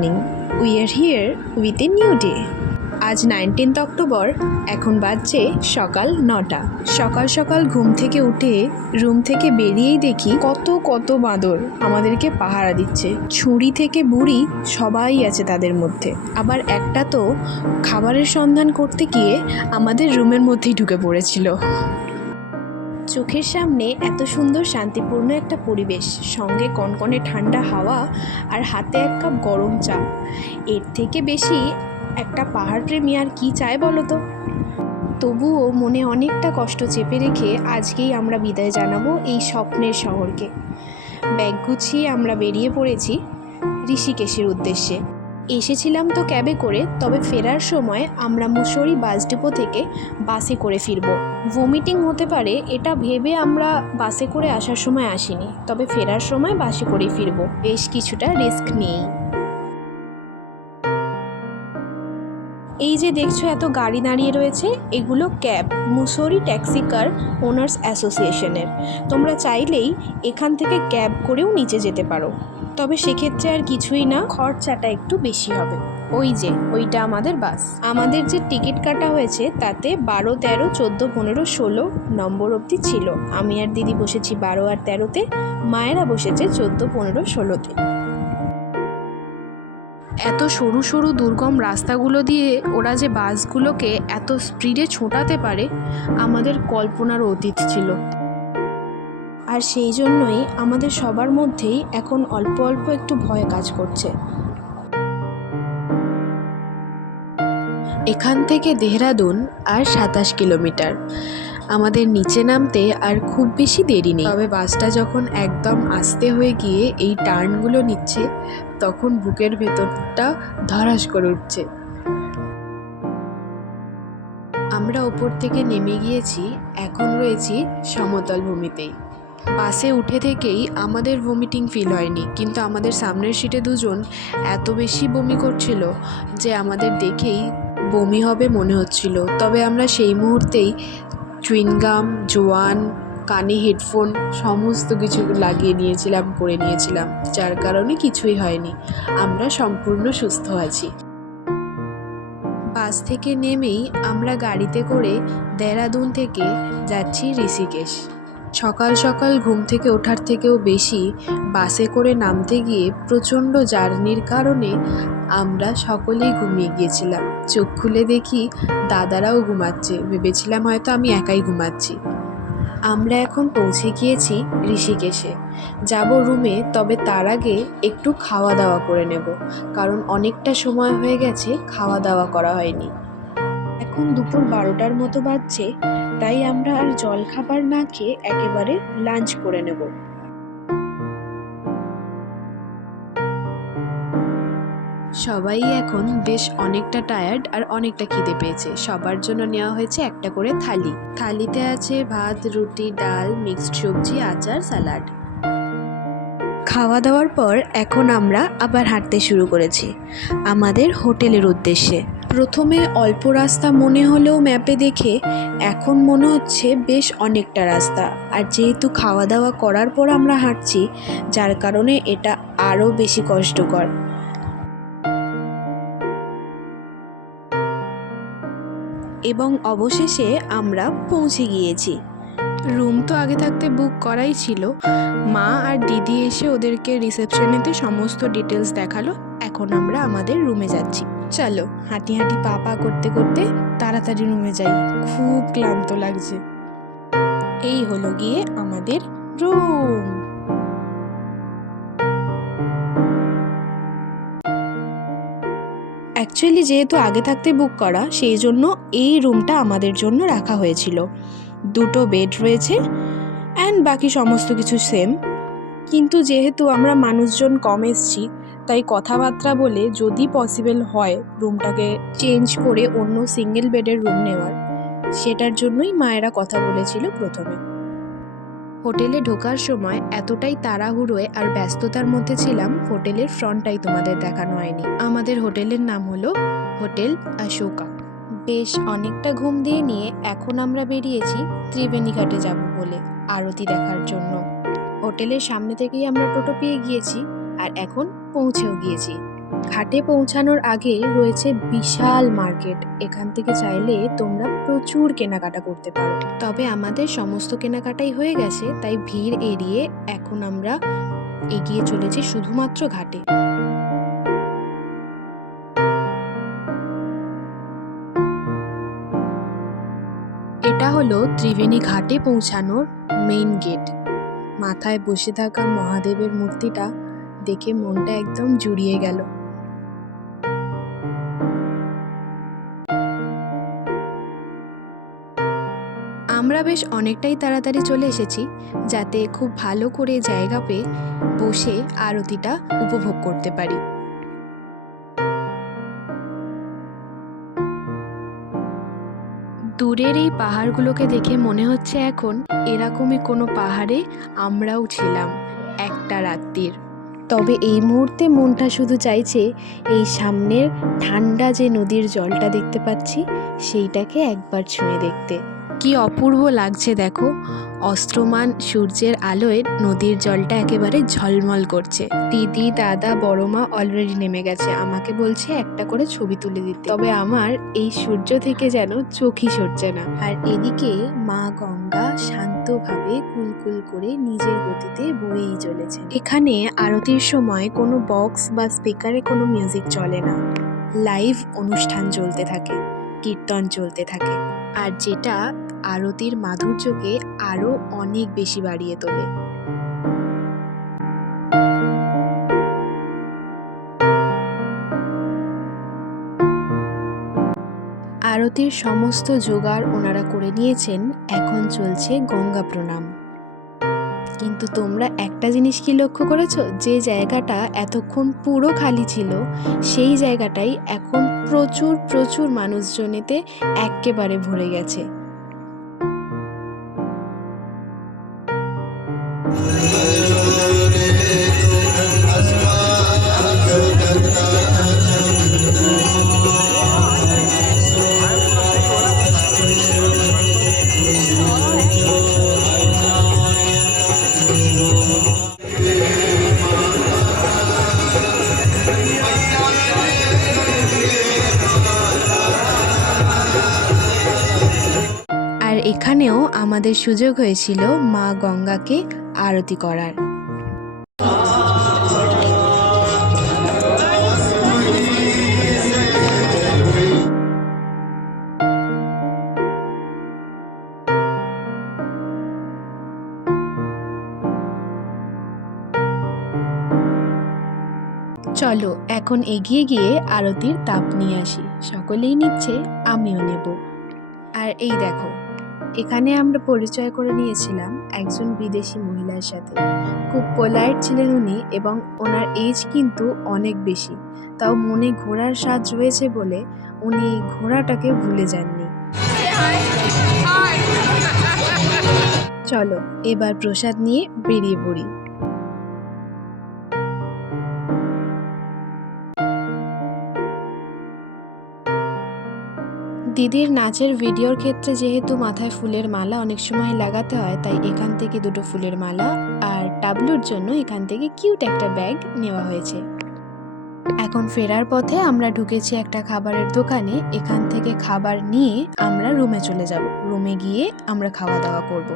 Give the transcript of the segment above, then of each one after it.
Morning, we are here with a new day. আজ 19 October, এখন বাজছে সকাল 9টা। সকাল সকাল ঘুম থেকে উঠে রুম থেকে বেরিয়েই দেখি কত বাঁদর আমাদেরকে পাহারা দিচ্ছে। ছুরি থেকে বুড়ি সবাই আছে তাদের মধ্যে। আবার একটা তো খাবারের সন্ধান করতে গিয়ে আমাদের রুমের মধ্যেই ঢুকে পড়েছিল। চোখের সামনে এত সুন্দর শান্তিপূর্ণ একটা পরিবেশ, সঙ্গে কনকনে ঠান্ডা হাওয়া আর হাতে এক কাপ গরম চা, এর থেকে বেশি একটা পাহাড় প্রেমী আর কি চায় বলো তো। তবুও মনে অনেকটা কষ্ট চেপে রেখে আজকেই আমরা বিদায় জানাবো এই স্বপ্নের শহরকে। ব্যাগ গুছিয়ে আমরা বেরিয়ে পড়েছি ঋষিকেশের উদ্দেশ্যে। এসেছিলাম তো ক্যাবে করে, তবে ফেরার সময় আমরা মুসৌরি বাস ডিপো থেকে বাসে করে ফিরব। ভমিটিং হতে পারে এটা ভেবে আমরা বাসে করে আসার সময় আসিনি, তবে ফেরার সময় বাসে করেই ফিরব, বেশ কিছুটা রিস্ক নিয়েই। এই যে দেখছো এত গাড়ি দাঁড়িয়ে রয়েছে, এগুলো ক্যাব, মুসৌরি ট্যাক্সি কার ওনার্স অ্যাসোসিয়েশনের। তোমরা চাইলেই এখান থেকে ক্যাব করেও নিচে যেতে পারো, তবে সেক্ষেত্রে আর কিছুই না, খরচাটা একটু বেশি হবে। ওই যে ওইটা আমাদের বাস। আমাদের যে টিকিট কাটা হয়েছে তাতে 12, 13, 14, 15, 16 নম্বর অবধি ছিল। আমি আর দিদি বসেছি 12 আর 13-তে, মায়েরা বসেছে 14, 15, 16-তে। এত সরু সরু দুর্গম রাস্তাগুলো দিয়ে ওরা যে বাসগুলোকে এত স্পিডে ছোটাতে পারে আমাদের কল্পনার অতীত ছিল। আর সেই জন্যই আমাদের সবার মধ্যেই এখন অল্প অল্প একটু ভয় কাজ করছে। এখান থেকে দেহরাদুন আর 27 কিলোমিটার। আমাদের নিচে নামতে আর খুব বেশি দেরি নেই, তবে বাসটা যখন একদম আস্তে হয়ে গিয়ে এই টার্নগুলো নিচ্ছে তখন বুকের ভেতরটা ধড়াস করে উঠছে। আমরা ওপর থেকে নেমে গিয়েছি, এখন রয়েছি সমতল ভূমিতেই। বাসে উঠে থেকেই আমাদের ভমিটিং ফিল হয়নি, কিন্তু আমাদের সামনের সিটে দুজন এত বেশি বমি করছিল যে আমাদের দেখেই বমি হবে মনে হচ্ছিল। তবে আমরা সেই মুহূর্তেই চুইংগাম, জোয়ান, কানে হেডফোন সমস্ত কিছু লাগিয়ে নিয়েছিলাম, যার কারণে কিছুই হয়নি, আমরা সম্পূর্ণ সুস্থ আছি। বাস থেকে নেমেই আমরা গাড়িতে করে দেহরাদুন থেকে যাচ্ছি ঋষিকেশ। সকাল সকাল ঘুম থেকে ওঠার থেকেও বেশি বাসে করে নামতে গিয়ে প্রচণ্ড জার্নির কারণে আমরা সকলেই ঘুমিয়ে গিয়েছিলাম। চোখ খুলে দেখি দাদারাও ঘুমাচ্ছে, ভেবেছিলাম হয়তো আমি একাই ঘুমাচ্ছি। আমরা এখন পৌঁছে গিয়েছি ঋষিকেশে, যাব রুমে, তবে তার আগে একটু খাওয়া দাওয়া করে নেব, কারণ অনেকটা সময় হয়ে গেছে খাওয়া দাওয়া করা হয়নি। এখন দুপুর 12টার মতো বাজছে, তাই আমরা আর জলখাবার না খেয়ে একেবারে লাঞ্চ করে নেব। সবাই এখন বেশ অনেকটা টায়ার্ড আর অনেকটা খিদে পেয়েছে। সবার জন্য নেওয়া হয়েছে একটা করে থালি। থালিতে আছে ভাত, রুটি, ডাল, মিক্সড সবজি, আচার, স্যালাড। খাওয়া দাওয়ার পর এখন আমরা আবার হাঁটতে শুরু করেছি আমাদের হোটেলের উদ্দেশ্যে। প্রথমে অল্প রাস্তা মনে হলেও ম্যাপে দেখে এখন মনে হচ্ছে বেশ অনেকটা রাস্তা, আর যেহেতু খাওয়া দাওয়া করার পর আমরা হাঁটছি, যার কারণে এটা আরও বেশি কষ্টকর। এবং অবশেষে আমরা পৌঁছে গিয়েছি। রুম তো আগে থাকতে বুক করাই ছিল। মা আর দিদি এসে ওদেরকে রিসেপশনেতে সমস্ত ডিটেলস দেখালো। এখন আমরা আমাদের রুমে যাচ্ছি। চলো হাঁটি হাঁটি পা পা করতে করতে তাড়াতাড়ি রুমে যাই, খুব ক্লান্ত লাগছে। এই হলো গিয়ে আমাদের রুম। অ্যাকচুয়ালি যেহেতু আগে থাকতে বুক করা, সেই জন্য এই রুমটা আমাদের জন্য রাখা হয়েছিল। 2টো বেড রয়েছে অ্যান্ড বাকি সমস্ত কিছু সেম। কিন্তু যেহেতু আমরা মানুষজন কম এসছি, তাই কথাবার্তা বলে যদি পসিবল হয় রুমটাকে চেঞ্জ করে অন্য সিঙ্গেল বেডের রুম নেওয়ার, সেটার জন্যই মায়েরা কথা বলেছিল প্রথমে। হোটেলে ঢোকার সময় এতটাই তাড়াহুড়োয় আর ব্যস্ততার মধ্যে ছিলাম, হোটেলের ফ্রন্টটাই তোমাদের দেখানো হয়নি। আমাদের হোটেলের নাম হলো হোটেল অশোকা। বেশ অনেকটা ঘুম দিয়ে নিয়ে এখন আমরা বেরিয়েছি ত্রিবেণী ঘাটে যাব বলে আরতি দেখার জন্য। হোটেলের সামনে থেকেই আমরা টোটো পেয়ে গিয়েছি আর এখন পৌঁছেও গিয়েছি। ঘাটে পৌঁছানোর আগে রয়েছে বিশাল মার্কেট। এখান থেকে চাইলে তোমরা প্রচুর কেনাকাটা করতে পারো। তবে আমাদের সমস্ত কেনাকাটাই হয়ে গেছে, তাই ভিড় এড়িয়ে এখন আমরা এগিয়ে চলেছি শুধুমাত্র ঘাটে। এটা হলো ত্রিবেণী ঘাটে পৌঁছানোর মেইন গেট। মাথায় বসে থাকা মহাদেবের মূর্তিটা দেখে মনটা একদম জুড়িয়ে গেল। আমরা বেশ অনেকটাই তাড়াতাড়ি চলে এসেছি, যাতে খুব ভালো করে জায়গা পেয়ে বসে আরতিটা উপভোগ করতে পারি। দূরের এই পাহাড়গুলোকে দেখে মনে হচ্ছে এখন এরকমই কোনো পাহাড়ে আমরাও ছিলাম একটা রাত্রির। তবে এই মুহূর্তে মনটা শুধু চাইছে এই সামনের ঠান্ডা যে নদীর জলটা দেখতে পাচ্ছি সেইটাকে একবার ছুঁয়ে দেখতে। কি অপূর্ব লাগছে দেখো, অস্ত্রমান সূর্যের আলোয় নদীর জলটা একেবারে ঝলমল করছে। দিদি, দাদা, বড় মা অলরেডি নেমে গেছে, আমাকে বলছে একটা করে ছবি তুলে দিতে। তবে আমার এই সূর্য থেকে যেন চোখই সরছে না। আর এদিকে মা গঙ্গা শান্তভাবে কুলকুল করে নিজের গতিতে বয়েই চলেছে। এখানে আরতির সময় কোনো বক্স বা স্পিকারে কোনো মিউজিক চলে না, লাইভ অনুষ্ঠান চলতে থাকে, কীর্তন চলতে থাকে, আর যেটা আরতির মাধুর্যকে আরো অনেক বেশি বাড়িয়ে তোলে। আরতির সমস্ত জোগাড় ওনারা করে নিয়েছেন, এখন চলছে গঙ্গা প্রণাম। কিন্তু তোমরা একটা জিনিস কি লক্ষ্য করেছো, যে জায়গাটা এতক্ষণ পুরো খালি ছিল সেই জায়গাটাই এখন প্রচুর প্রচুর মানুষজনেতে একেবারে ভরে গেছে। আর এখানেও আমাদের সুযোগ হয়েছিল মা গঙ্গাকে আরতি করার। চলো এখন এগিয়ে গিয়ে আরতির তাপ নিয়ে আসি। সকলেই নিচ্ছে, আমিও নেব। আর এই দেখো, এখানে আমরা পরিচয় করে নিয়েছিলাম একজন বিদেশি মহিলার সাথে। খুব পোলাইট ছিলেন উনি, এবং ওনার এজ কিন্তু অনেক বেশি, তাও মনে ঘোরার স্বাদ রয়েছে বলে উনি ঘোড়াটাকে ভুলে যাননি। চলো এবার প্রসাদ নিয়ে বেরিয়ে পড়ি। দিদির নাচের ভিডিওর ক্ষেত্রে যেহেতু মাথায় ফুলের মালা অনেক সময় লাগাতে হয়, তাই এখান থেকে দুটো ফুলের মালা আর টাবলুর জন্য এখান থেকে কিউট একটা ব্যাগ নেওয়া হয়েছে। এখন ফেরার পথে আমরা ঢুকেছি একটা খাবারের দোকানে। এখান থেকে খাবার নিয়ে আমরা রুমে চলে যাব। রুমে গিয়ে আমরা খাওয়া দাওয়া করব।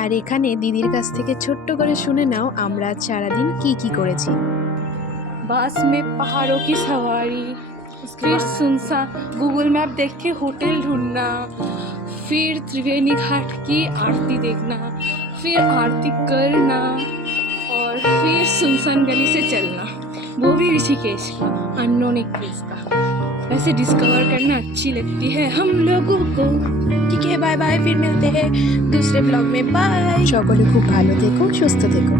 আর এখানে দিদির কাছ থেকে ছোট্ট করে শুনে নাও আমরা সারাদিন কি কি করেছি। बस में पहाड़ों की सवारी, फिर सुनसान गूगल मैप देख के होटल ढूंढना, फिर त्रिवेणी घाट की आरती देखना, फिर आरती करना, और फिर सुनसान गली से चलना, वो भी ऋषिकेश का, अननोन एक प्लेस का। वैसे डिस्कवर करना अच्छी लगती है हम लोगों को। ठीक है, बाय बाय, फिर मिलते हैं दूसरे ब्लॉग में। बाय। সকলে খুব ভালো থেকো, সুস্থ থেকো।